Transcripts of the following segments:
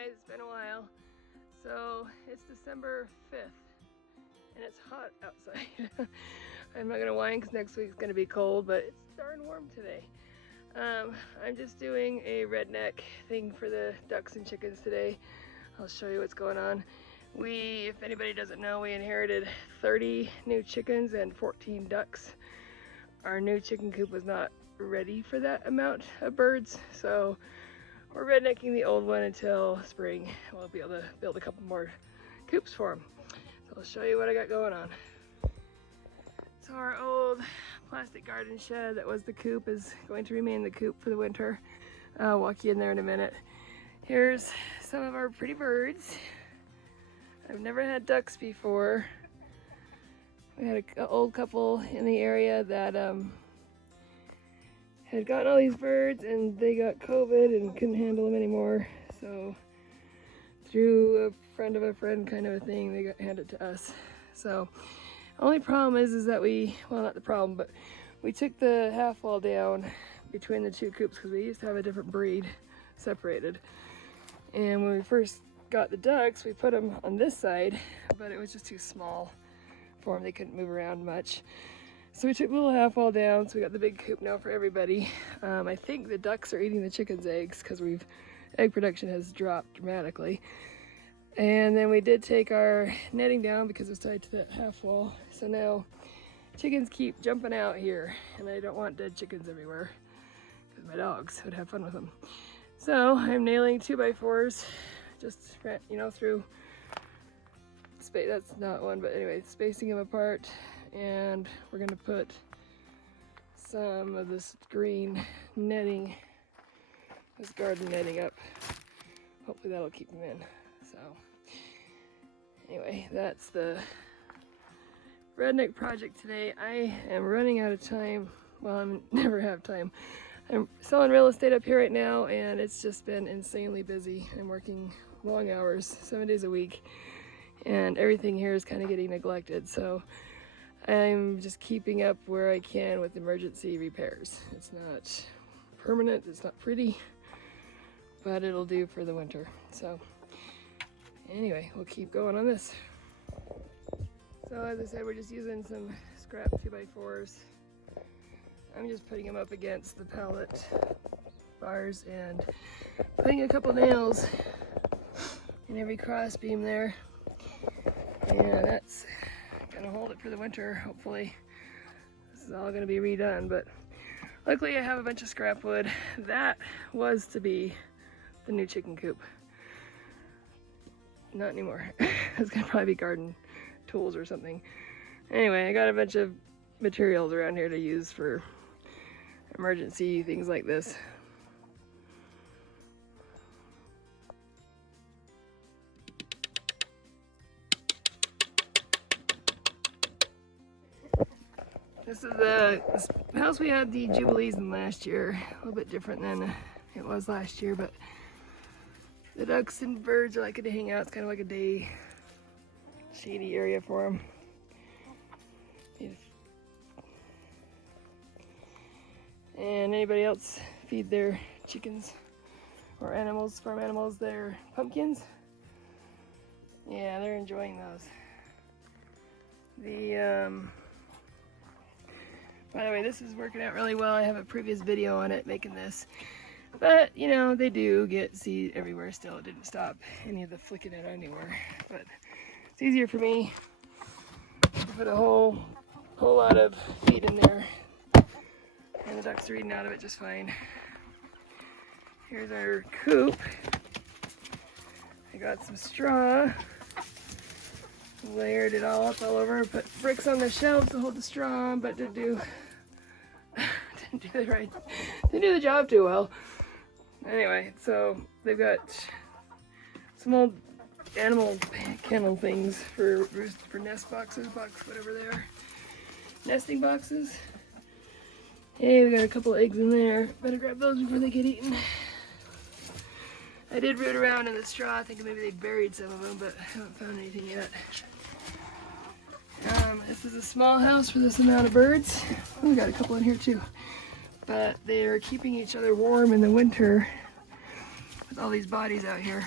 guys, it's been a while. So it's December 5th and it's hot outside. I'm not gonna whine because next week's gonna be cold, but it's darn warm today. I'm just doing a redneck thing for the ducks and chickens today. I'll show you what's going on. If anybody doesn't know, we inherited 30 new chickens and 14 ducks. Our new chicken coop was not ready for that amount of birds, so we're rednecking the old one until spring. We'll be able to build a couple more coops for them. So I'll show you what I got going on. So our old plastic garden shed that was the coop is going to remain the coop for the winter. I'll walk you in there in a minute. Here's some of our pretty birds. I've never had ducks before. We had an old couple in the area that had gotten all these birds and they got COVID and couldn't handle them anymore. So through a friend of a friend kind of a thing, they got handed to us. So only problem is that well, not the problem, but we took the half wall down between the two coops because we used to have a different breed separated. And when we first got the ducks, we put them on this side, but it was just too small for them. They couldn't move around much. So we took the little half wall down, so we got the big coop now for everybody. I think the ducks are eating the chickens' eggs because egg production has dropped dramatically. And then we did take our netting down because it was tied to that half wall. So now chickens keep jumping out here, and I don't want dead chickens everywhere because my dogs would have fun with them. So I'm nailing 2x4s just, you know, through space. That's not one, but anyway, spacing them apart. And we're gonna put some of this green netting, this garden netting up. Hopefully that'll keep them in. So anyway, that's the redneck project today. I am running out of time. Well, I never have time. I'm selling real estate up here right now, and it's just been insanely busy. I'm working long hours, 7 days a week, and everything here is kind of getting neglected. So I'm just keeping up where I can with emergency repairs. It's not permanent, it's not pretty, but it'll do for the winter. So anyway, we'll keep going on this. So as I said, we're just using some scrap 2x4s. I'm just putting them up against the pallet bars and putting a couple nails in every cross beam there. And that's gonna hold it for the winter, hopefully. This is all gonna be redone, but luckily I have a bunch of scrap wood. That was to be the new chicken coop. Not anymore. It's gonna probably be garden tools or something. Anyway, I got a bunch of materials around here to use for emergency things like this. This is the house we had the Jubilees in last year. A little bit different than it was last year, but the ducks and birds are liking to hang out. It's kind of like a day shady area for them. And anybody else feed their chickens or animals, farm animals, their pumpkins? Yeah, they're enjoying those. By the way, this is working out really well. I have a previous video on it making this. But, you know, they do get seed everywhere still. It didn't stop any of the flicking it anywhere. But it's easier for me to put a whole lot of feed in there. And the ducks are eating out of it just fine. Here's our coop. I got some straw. Layered it all up all over. Put bricks on the shelves to hold the straw, but didn't do the job too well. Anyway, so they've got some old animal kennel things for nest boxes, whatever they are. Nesting boxes. Hey, we got a couple eggs in there. Better grab those before they get eaten. I did root around in the straw, thinking maybe they buried some of them, but I haven't found anything yet. This is a small house for this amount of birds. Oh, we got a couple in here too. But they are keeping each other warm in the winter with all these bodies out here.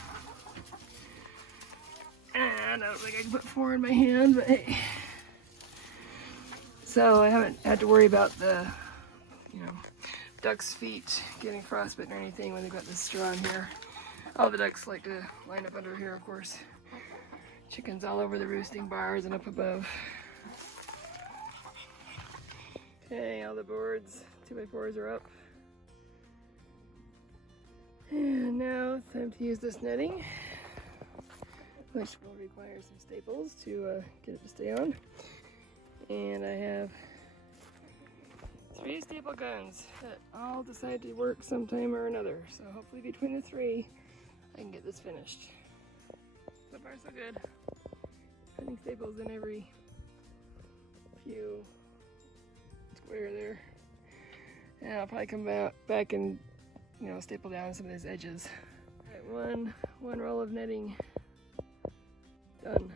I don't think I can put 4 in my hand, but hey. So I haven't had to worry about the, ducks' feet getting frostbitten or anything when they've got this straw in here. All the ducks like to line up under here, of course. Chickens all over the roosting bars and up above. Okay, all the boards, 2x4s are up. And now it's time to use this netting, which will require some staples to get it to stay on. And I have 3 staple guns that all decide to work sometime or another. So hopefully between the 3, I can get this finished. So far so good. Putting staples in every few square there. And I'll probably come back and staple down some of these edges. All right, one roll of netting done.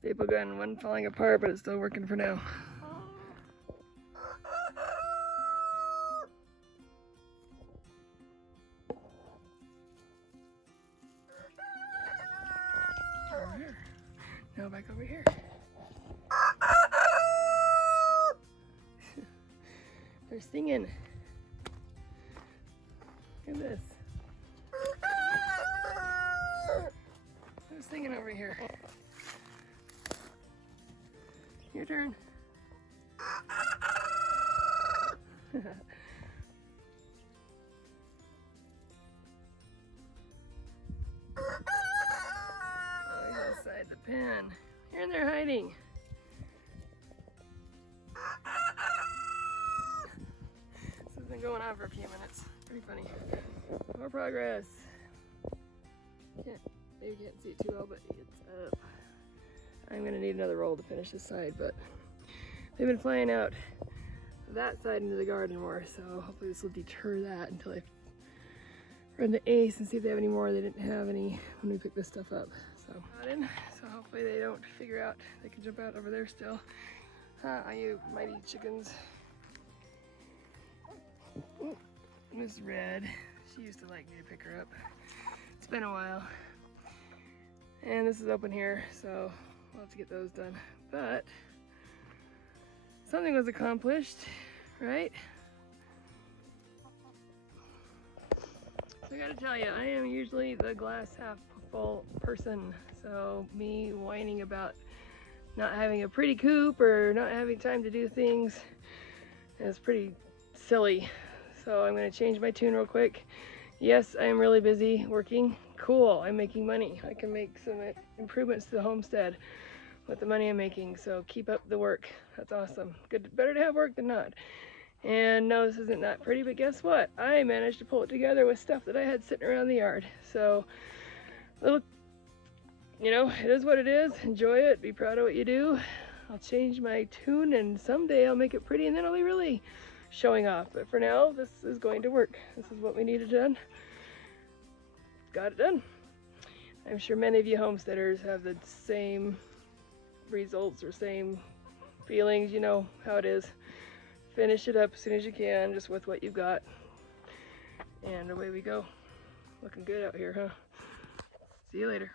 Staple gun, one falling apart, but it's still working for now. Over here. Now back over here. They're singing. Look at this. They're singing over here. Your turn. Oh, he's inside the pen. You're in there hiding. This has been going on for a few minutes. Pretty funny. More progress. Maybe you can't see it too well, but it's up. I'm gonna need another roll to finish this side, but they've been flying out that side into the garden more, so hopefully this will deter that until I run the Ace and see if they have any more. They didn't have any when we picked this stuff up. So hopefully they don't figure out they can jump out over there still. You mighty chickens. Ooh, Miss Red, she used to like me to pick her up. It's been a while. And this is open here, so we'll have to get those done. But something was accomplished, right? So I gotta tell you, I am usually the glass half full person. So me whining about not having a pretty coop or not having time to do things is pretty silly. So I'm gonna change my tune real quick. Yes, I am really busy working. Cool, I'm making money. I can make some improvements to the homestead with the money I'm making, so keep up the work. That's awesome. Good, better to have work than not. And no, this isn't that pretty, but guess what? I managed to pull it together with stuff that I had sitting around the yard. So, it is what it is. Enjoy it, be proud of what you do. I'll change my tune and someday I'll make it pretty and then I'll be really showing off. But for now, this is going to work. This is what we needed done. Got it done. I'm sure many of you homesteaders have the same results or same feelings. You know how it is. Finish it up as soon as you can, just with what you've got. And away we go. Looking good out here, huh? See you later.